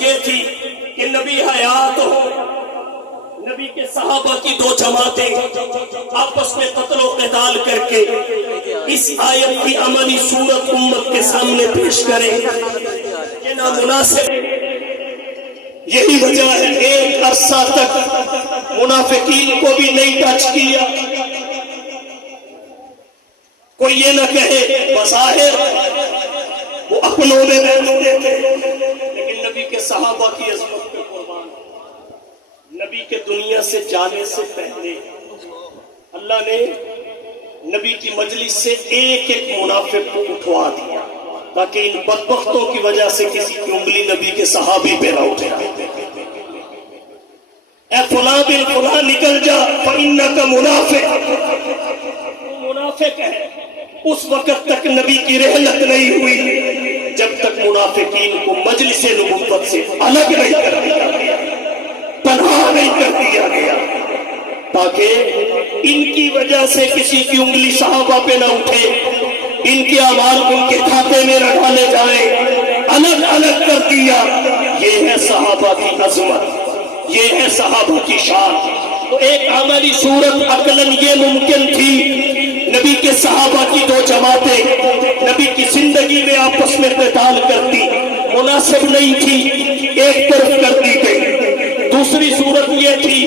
یہ تھی کہ نبی حیات ہو، نبی کے صحابہ کی دو جماعتیں آپس میں قتل و قتال کر کے اس آیت کی عملی صورت امت کے سامنے پیش کریں، یہ نامناسب۔ یہی وجہ ہے ایک عرصہ تک منافقین کو بھی نہیں ٹچ کیا۔ کوئی یہ نہ کہے بظاہر وہ اپنوں میں بیٹھتے تھے، لیکن نبی کے صحابہ کی عظمت پہ قربان، نبی کے دنیا سے جانے سے پہلے اللہ نے نبی کی مجلس سے ایک ایک منافق کو اٹھوا دیا تاکہ ان بدبختوں کی وجہ سے کسی کی انگلی نبی کے صحابی پہ نہ اٹھے۔ اے فلاں بن فلاں نکل جا فإنک منافق، وہ منافق ہے۔ اس وقت تک نبی کی رحلت نہیں ہوئی جب تک منافقین کو مجلس نبوت سے الگ نہیں کر دیا گیا، تنہا نہیں کر دیا گیا، تاکہ ان کی وجہ سے کسی کی انگلی صحابہ پہ نہ اٹھے، ان کے اعمال ان کے کھاتے میں نہ ڈالے جائیں، الگ الگ کر دیا۔ یہ ہے صحابہ کی عظمت، یہ ہے صحابہ کی شان۔ تو ایک عملی صورت عقلاً یہ ممکن تھی، نبی کے صحابہ کی دو جماعتیں نبی کی زندگی میں آپس میں قتال کرتی، مناسب نہیں تھی، ایک طرف کر دی گئی۔ دوسری صورت یہ تھی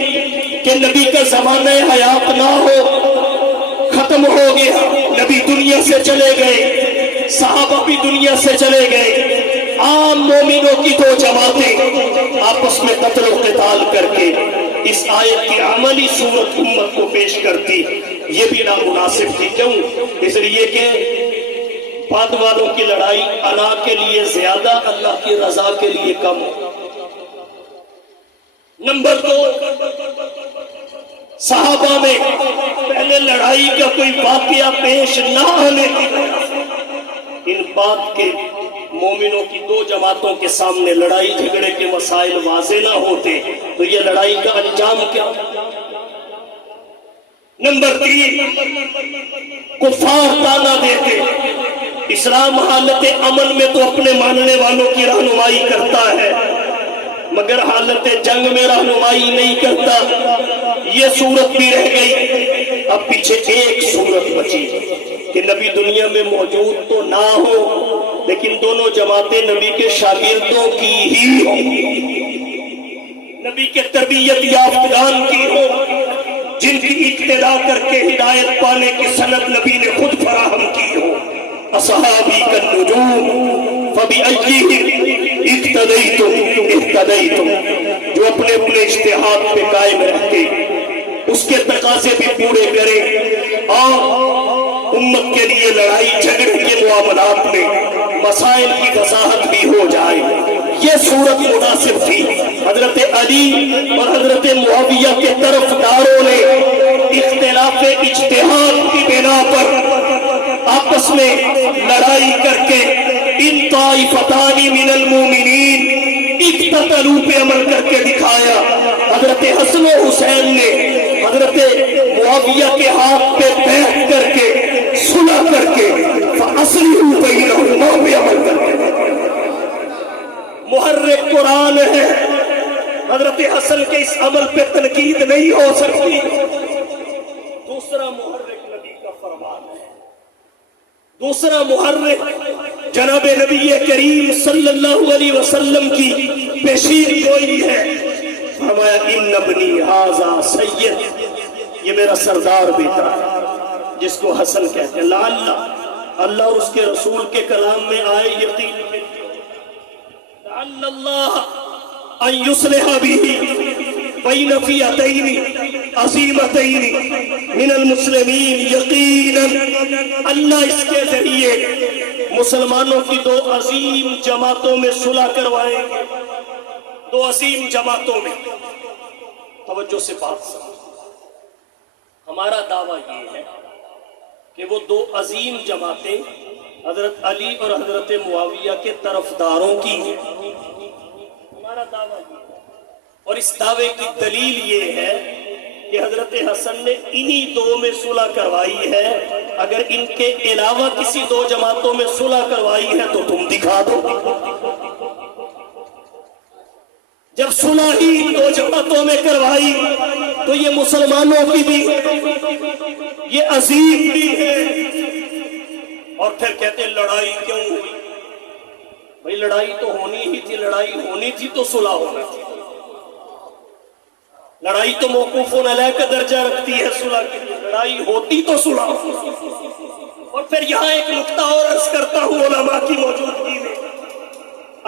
کہ نبی کا زمانہ حیات نہ ہو، ختم ہو گیا، نبی دنیا سے چلے گئے، صحابہ بھی دنیا سے چلے گئے، عام مومنوں کی دو جماعتیں آپس میں قتل و قتال کر کے اس آیت کی عملی صورت امت کو پیش کرتی، یہ بھی نامناسب تھی۔ کیوں؟ اس لیے کہ بعد والوں کی لڑائی انا کے لیے زیادہ، اللہ کی رضا کے لیے کم۔ نمبر 2، صحابہ میں پہلے لڑائی کا کوئی واقعہ پیش نہ آنے کی، ان بات کے مومنوں کی دو جماعتوں کے سامنے لڑائی جھگڑے کے مسائل واضح نہ ہوتے تو یہ لڑائی کا انجام کیا؟ نمبر 3، کفار تانا دیتے، اسلام حالت امن میں تو اپنے ماننے والوں کی رہنمائی کرتا ہے مگر حالت جنگ میں رہنمائی نہیں کرتا۔ یہ صورت بھی رہ گئی۔ اب پیچھے ایک صورت بچی کہ نبی دنیا میں موجود تو نہ ہو لیکن دونوں جماعتیں نبی کے شاگردوں کی ہی ہوں، نبی کے تربیت یافتگان کی ہو، جن کی اقتدا کر کے ہدایت پانے کی سند نبی نے خود فراہم کی ہو۔ اصحابی کالنجوم فبأیہم اقتدیتم اہتدیتم، جو اپنے اپنے اجتہاد پہ قائم رہتے اس کے تقاضے بھی پورے کریں اور امت کے لیے لڑائی جھگڑے کے معاملات میں مسائل کی وضاحت بھی ہو جائے۔ یہ صورت مناسب تھی۔ حضرت علی اور حضرت معاویہ کے طرفداروں نے اختلاف اجتہاد کی بنا پر آپس میں لڑائی کر کے ان طائفتان من المومنین اقتتلوا پہ عمل کر کے دکھایا۔ حضرت حسن و حسین نے حضرت معاویہ کے ہاتھ پہ بیعت کر کے صلح کر کے فَأَصْلِحُوا بَيْنَهُمَا پہ عمل کر کے محرک قرآن ہے۔ حضرت حسن کے اس عمل پہ تنقید نہیں ہو سکتی۔ دوسرا محرک نبی کا فرمان ہے، دوسرا محرک جناب نبی کریم صلی اللہ علیہ وسلم کی پیشین گوئی ہے۔ فرمایا ان ابنی ھذا سید، یہ میرا سردار بیٹا ہے جس کو حسن کہتے ہیں۔ لعل اللہ اور اس کے رسول کے کلام میں آئے یقین لعل اللہ ان یصلح به بین فئتین عظیمتین من المسلمین، یقینا اللہ اس کے ذریعے مسلمانوں کی دو عظیم جماعتوں میں صلح کروائیں گے، دو عظیم جماعتوں میں۔ توجہ سے بات سمجھ، ہمارا دعویٰ یہ ہے کہ وہ دو عظیم جماعتیں حضرت علی اور حضرت معاویہ کے طرفداروں کی ہیں، ہمارا دعویٰ یہ ہے۔ اور اس دعوے کی دلیل یہ ہے کہ حضرت حسن نے انہی دو میں صلح کروائی ہے، اگر ان کے علاوہ کسی دو جماعتوں میں صلح کروائی ہے تو تم دکھا دو۔ جب صلح ہی دو جماعتوں میں کروائی تو یہ مسلمانوں کی بھی یہ عظیم بھی ہے. اور پھر کہتے ہیں لڑائی کیوں ہوئی؟ بھائی لڑائی تو ہونی ہی تھی، لڑائی ہونی تھی تو صلح ہونا تھی. لڑائی تو موقوف علیہ کا درجہ رکھتی ہے صلح کی، لڑائی ہوتی تو صلح. اور پھر یہاں ایک نقطہ اور عرض کرتا ہوں علماء کی موجودگی میں،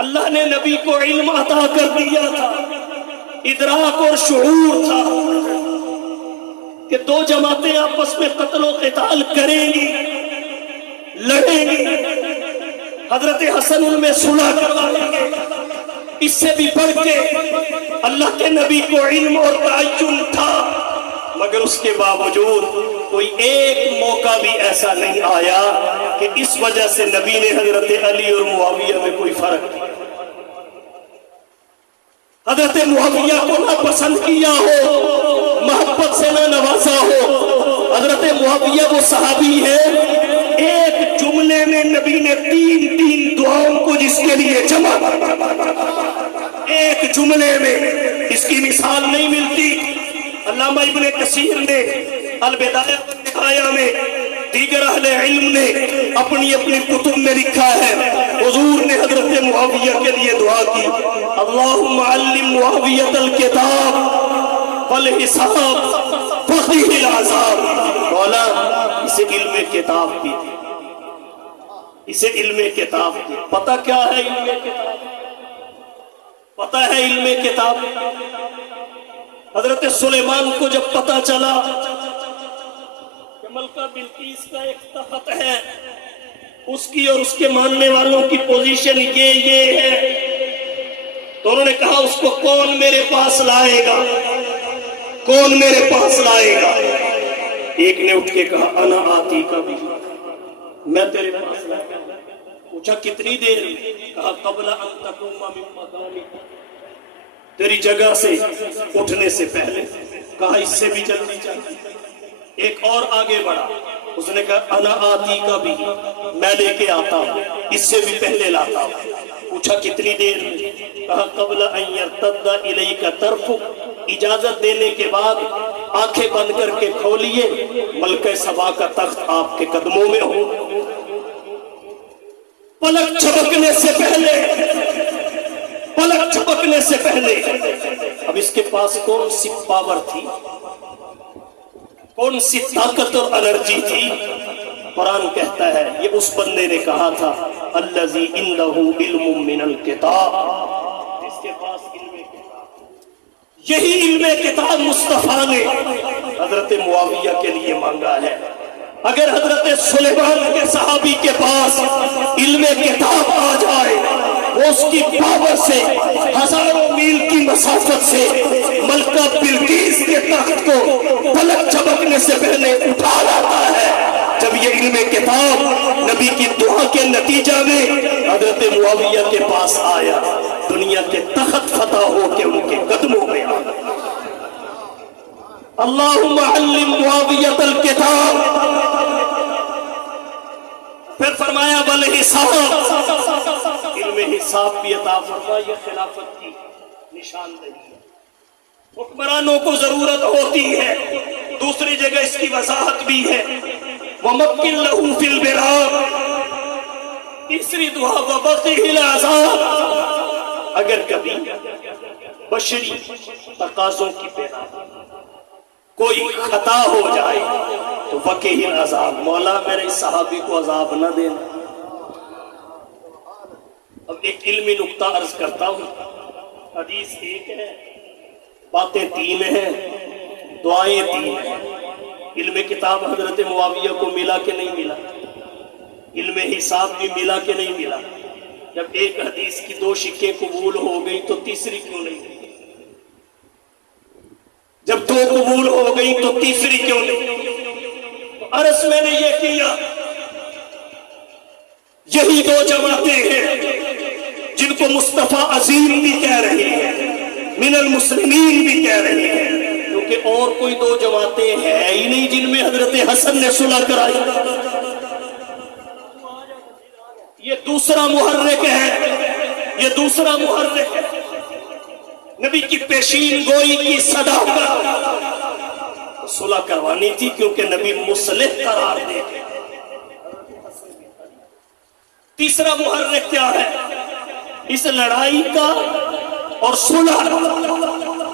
اللہ نے نبی کو علم عطا کر دیا تھا، ادراک اور شعور تھا کہ دو جماعتیں آپس میں قتل و قتال کریں گی، لڑیں گی. حضرت حسن ان میں صلح کروائیں گے. اس سے بھی بڑھ کے اللہ کے نبی کو علم اور تعین تھا، مگر اس کے باوجود کوئی ایک موقع بھی ایسا نہیں آیا کہ اس وجہ سے نبی نے حضرت علی اور معاویہ میں کوئی فرق کیا، حضرت معاویہ کو نہ پسند کیا ہو، محبت سے نہ نوازا ہو. حضرت معاویہ وہ صحابی ہے ایک جملے میں نبی نے تین دعاؤں کو جس کے لیے جمع، ایک جملے میں، اس کی مثال نہیں ملتی. علامہ ابن کثیر نے البدایہ والنہایہ میں، دیگر اہل علم نے اپنی اپنی کتب میں لکھا ہے حضور نے حضرت معاویہ کے لیے دعا کی، اللہم علم معاویہ الکتاب والحساب فقیہ العذاب. مولا اسے علم کتاب کی تھی، اسے علم کتاب کی. پتہ کیا ہے علم کتاب؟ پتہ ہے علم کتاب؟ حضرت سلیمان کو جب پتہ چلا کہ ملکہ بلقیس کا ایک تخت ہے، اس کی اور اس کے ماننے والوں کی پوزیشن یہ ہے، تو انہوں نے کہا اس کو کون میرے پاس لائے گا، کون میرے پاس لائے گا؟ ایک نے اٹھ کے کہا انا آتی کا بھی، میں تیرے پاس لائے گا. پوچھا کتنی دیر میں؟ کہا قبل ان تقوم من مقامک، تیری جگہ سے اٹھنے سے پہلے. کہا اس سے بھی جلدی چاہیے. ایک اور آگے بڑھا، اس نے کہا انا آتی کا بھی، میں لے کے آتا ہوں، اس سے بھی پہلے لاتا ہوں. پوچھا کتنی دیر میں؟ کہا قبل ان یرتد الیک طرفک، اجازت دینے کے بعد آنکھیں بند کر کے کھولیے، ملکہ سبا کا تخت آپ کے قدموں میں ہو. پلک چھپکنے سے پہلے، پلک چھپکنے سے پہلے. اب اس کے پاس کون سی پاور تھی، کون سی طاقت اور انرجی تھی؟ قرآن کہتا ہے یہ اس بندے نے کہا تھا الذی عندہ علم من الکتاب، اس کے پاس علم کتاب. یہی علم کتاب مصطفیٰ نے حضرت معاویہ کے لیے مانگا ہے. اگر حضرت سلیمان کے صحابی کے پاس علم کتاب آ جائے، وہ اس کی پاور سے ہزاروں میل کی مسافت سے ملکہ بلقیس کے تخت کو پلک جھپکنے سے پہلے اٹھا لاتا ہے. جب یہ علم کتاب نبی کی دعا کے نتیجہ میں حضرت معاویہ کے پاس آیا، دنیا کے تخت فتح ہو کے ان کے قدموں میں آ گیا. اللہم علم معاویہ الکتاب. پھر فرمایا والحساب، علم حساب بھی عطا فرما. یہ خلافت کی نشاندہی ہے. حکمرانوں کو ضرورت ہوتی ہے. دوسری جگہ اس کی وضاحت بھی ہے وَمَكِّن لَهُ فِي الْبِلَادِ. تیسری دعا وَبَقِهِ الْعَذَابِ. اگر کبھی بشری تقاضوں کی بنا کوئی خطا ہو جائے تو وقیہ العذاب، مولا میرے صحابی کو عذاب نہ دینا. اب ایک علمی نقطہ عرض کرتا ہوں. حدیث ایک ہے، باتیں تین ہیں، دعائیں تین ہیں. علم کتاب حضرت معاویہ کو ملا کہ نہیں ملا؟ علم حساب بھی ملا کہ نہیں ملا؟ جب ایک حدیث کی دو شکیں قبول ہو گئی تو تیسری کیوں نہیں ہوئی؟ جب دو قبول ہو گئی تو تیسری کیوں نہیں؟ عرض میں نے یہ کیا، یہی دو جماعتیں ہیں جن کو مصطفیٰ عظیم بھی کہہ رہے ہیں، من المسلمین بھی کہہ رہے ہیں، کیونکہ اور کوئی دو جماعتیں ہیں ہی نہیں جن میں حضرت حسن نے صلح کرائی. یہ دوسرا محرک ہے، یہ دوسرا محرک ہے. نبی کی پیشین گوئی کی صداقت صلح کروانی تھی، کیونکہ نبی مصلح قرار دے گئے۔ تیسرا محرک کیا ہے اس لڑائی کا اور صلح؟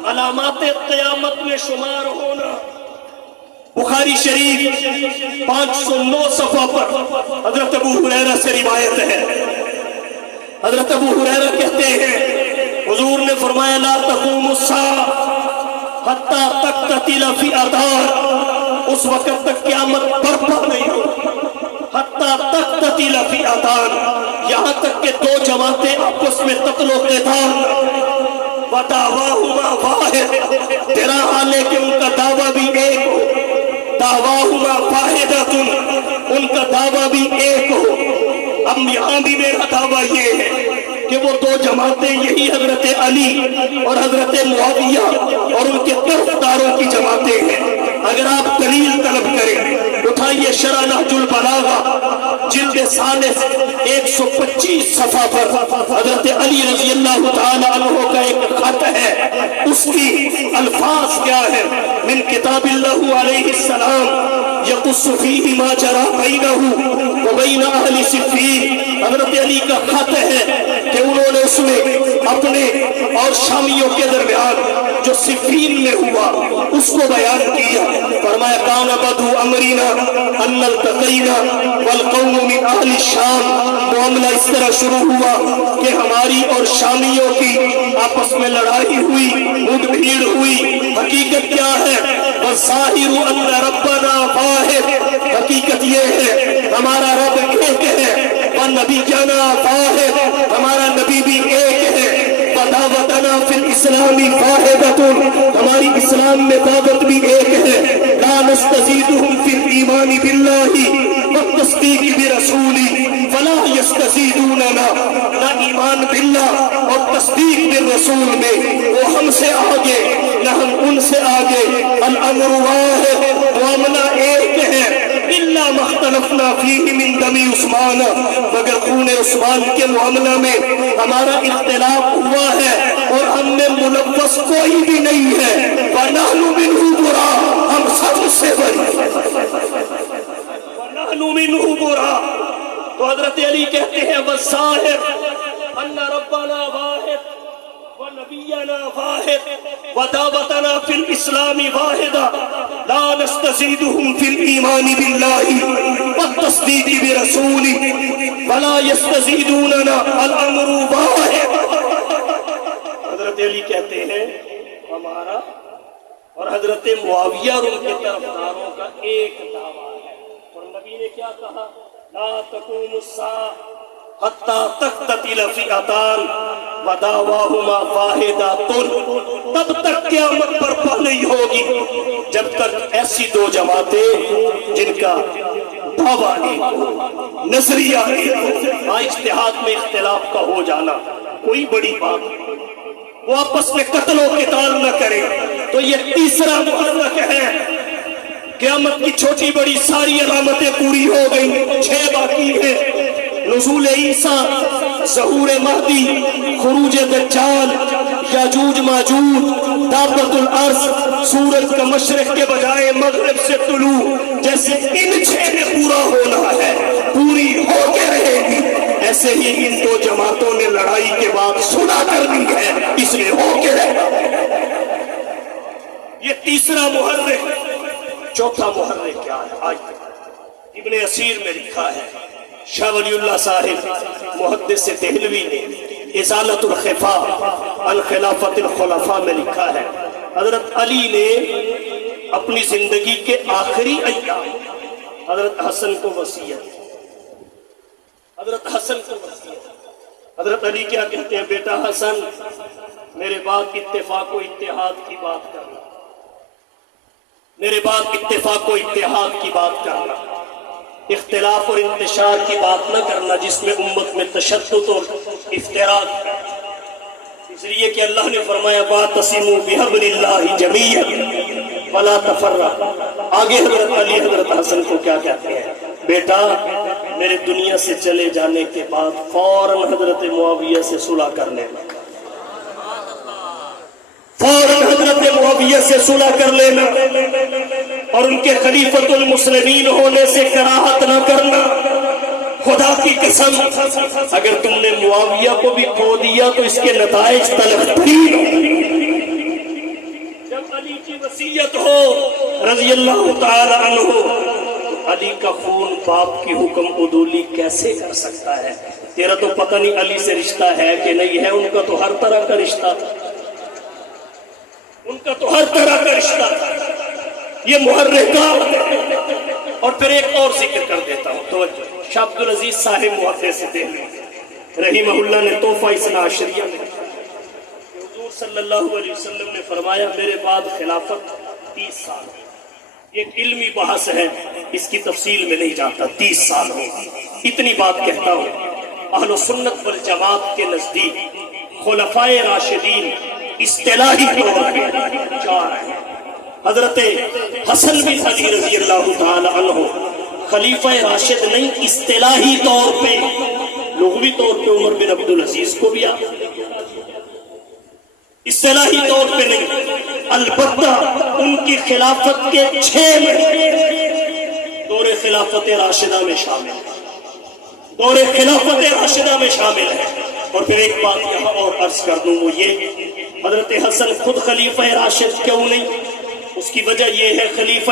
علامات قیامت میں شمار ہونا۔ بخاری شریف 509 صفحہ پر حضرت ابو ہریرہ سے روایت ہے۔ حضرت ابو ہریرہ کہتے ہیں حضور نے فرمایا لا تقوم الساعة حتی تقتتل فئتان، اس وقت تک قیامت برپا نہیں ہو حتی تقتتل فئتان، یہاں تک کہ دو جماعتیں آپس میں قتل و قتال، ودعواہما واحد، تیرا حال ہے کہ ان کا دعویٰ بھی ایک ہو، دعواہما واحدۃ، ان کا دعویٰ بھی ایک ہو۔ اب یہاں بھی میرا دعویٰ یہ ہے کہ وہ دو جماعتیں یہی حضرت علی اور حضرت معاویہ اور ان کے طرفداروں کی جماعتیں ہیں۔ اگر آپ دلیل طلب کریں اٹھائیے شرح نہج البلاغہ جلد ثالث 125 صفحہ پر حضرت علی رضی اللہ تعالی عنہ کا ایک خط ہے، اس کی الفاظ کیا ہے؟ من کتاب اللہ علیہ السلام یقص فیہ ما جرى بینہ وبین اہل صفین، حضرت علی کا خط ہے کہ انہوں نے اس میں اپنے اور شامیوں کے درمیان جو صفین میں ہوا اس کو بیان کیا۔ فرمایا کان بدو امرینا ان التقینا والقوم من اہل الشام، معاملہ اس طرح شروع ہوا کہ ہماری اور شامیوں کی آپس میں لڑائی ہوئی، مد بھیڑ ہوئی۔ حقیقت کیا ہے؟ والظاہر ان ربنا واحد، حقیقت یہ ہے ہمارا رب ایک ہے، ونبینا واحد، ہمارا نبی بھی ایک ہے، ودعوتنا فی الاسلام واحدۃ، ہماری اسلام میں دعوت بھی ایک ہے، لا نستزیدہم فی الایمان باللہ والتصدیق برسولی ولا یستزیدوننا، نہ ایمان باللہ اور تصدیق بالرسول میں وہ ہم سے آگے نہ ہم ان سے آگے۔ الامر واحد، معاملہ ایک ہے، الا ما اختلفنا فیہ من دم عثمان، مگر خون عثمان کے معاملہ میں ہمارا اختلاف ہوا ہے اور ہم میں ملوث کوئی بھی نہیں ہے، وَنَحْنُ مِنْهُ بُرَاءٌ، ہم سب سے بری ہیں، وَنَحْنُ مِنْهُ بُرَاءٌ۔ تو حضرت علی کہتے ہیں وَالظَّاهِرُ أَنَّ رَبَّنَا وَاحِدٌ وَنَبِيَّنَا وَاحِدٌ وَدَعْوَتَنَا فِي الْإِسْلَامِ وَاحِدَةٌ لَا نَسْتَزِيدُهُمْ فِي الْإِيمَانِ بِاللَّهِ وَالتَّصْدِيقِ بِرَسُولِهِ وَلَا يَسْتَزِيدُونَنَا، الْأَمْرُ وَاحِدٌ۔ حضرت علی کہتے ہیں ہمارا اور حضرت معاویہ اور ان کے طرفداروں کا ایک دعویٰ ہے، اور نبی نے کیا کہا؟ لا تقوم الساعة حتی تقتتل فئتان ودعواہما واحدۃ، تب تک قیامت برپا نہیں ہوگی جب تک ایسی دو جماعتیں جن کا دعویٰ ایک ہو، نظریہ ایک ہو، اجتہاد میں اختلاف کا ہو جانا کوئی بڑی بات نہیں، وہ آپس میں قتل و قتال نہ کریں۔ تو یہ تیسرا محرک ہے۔ قیامت کی چھوٹی بڑی ساری علامتیں پوری ہو گئی، 6 باقی ہیں۔ نزول عیسیٰ، ظہور مہدی، خروج دجال، یاجوج ماجوج، دابت الارض، سورج کا مشرق کے بجائے مغرب سے طلوع، جیسے ان 6 میں پورا ہونا ہے، پوری ہو کے رہے گی، ایسے ہی ان دو جماعتوں نے لڑائی کے بعد صلح کرنی ہے، اس میں ہو کے رہنا۔ یہ تیسرا محرک۔ چوتھا محرک کیا ہے؟ آج ابن اسیر میں لکھا ہے، شاہ ولی اللہ صاحب محدث دہلوی نے ازالت الخفاء عن خلافت الخلفاء میں لکھا ہے، حضرت علی نے اپنی زندگی کے آخری ایام حضرت حسن کو وصیت، حضرت حسن کو وصیت، حضرت علی کیا کہتے ہیں؟ بیٹا حسن، میرے بعد اتفاق و اتحاد کی بات کرنا، میرے بعد اتفاق و اتحاد کی بات کرنا، اختلاف اور انتشار کی بات نہ کرنا جس میں امت میں تشدد اور افتراق ہے، اس لیے کہ اللہ نے فرمایا واعتصموا بحبل اللہ جمیعا ولا تفرقوا۔ آگے حضرت علی حضرت حسن کو کیا کہتے ہیں؟ بیٹا میرے دنیا سے چلے جانے کے بعد فوراً حضرت معاویہ سے صلح کر لینا، فوراً حضرت معاویہ سے صلح کر لینا اور ان کے خلیفۃ المسلمین ہونے سے کراہت نہ کرنا. خدا کی قسم اگر تم نے معاویہ کو بھی کھو دیا تو اس کے نتائج تلخ ترین ہوں. جب علی کی وصیت ہو رضی اللہ تعالی عنہ تو علی کا خون باپ کی حکم عدولی کیسے کر سکتا ہے؟ تیرا تو پتہ نہیں علی سے رشتہ ہے کہ نہیں ہے، ان کا تو ہر طرح کا رشتہ تھا، ان کا تو ہر طرح کا رشتہ تھا. یہ محرکات. اور پھر ایک اور ذکر کر دیتا ہوں، توجہ. شاہ عبد العزیز صاحب محدث دہلوی رحمہ اللہ نے تحفہ اثنا عشریہ میں حضور صلی اللہ علیہ وسلم نے فرمایا میرے بعد خلافت 30 سال. یہ ایک علمی بحث ہے، اس کی تفصیل میں نہیں جاتا. 30 سال ہو. اتنی بات کہتا ہوں، اہل سنت والجماعت کے نزدیک خلفائے راشدین اصطلاحی طور پہ 4 ہیں. حضرت حسن بن علی رضی اللہ تعالی عنہ خلیفہ راشد نہیں، اصطلاحی طور پہ، لغوی طور پہ عمر بن عبد العزیز کو بھی آپ، اصطلاحی طور پہ نہیں. البتہ ان کی خلافت کے 6 مہینے دور خلافت راشدہ میں شامل ہے، دور خلافت راشدہ میں شامل ہے. اور پھر ایک بات یہاں اور عرض کر دوں، وہ یہ حضرت حسن خود خلیفہ راشد کیوں نہیں؟ اس کی وجہ یہ ہے خلیفہ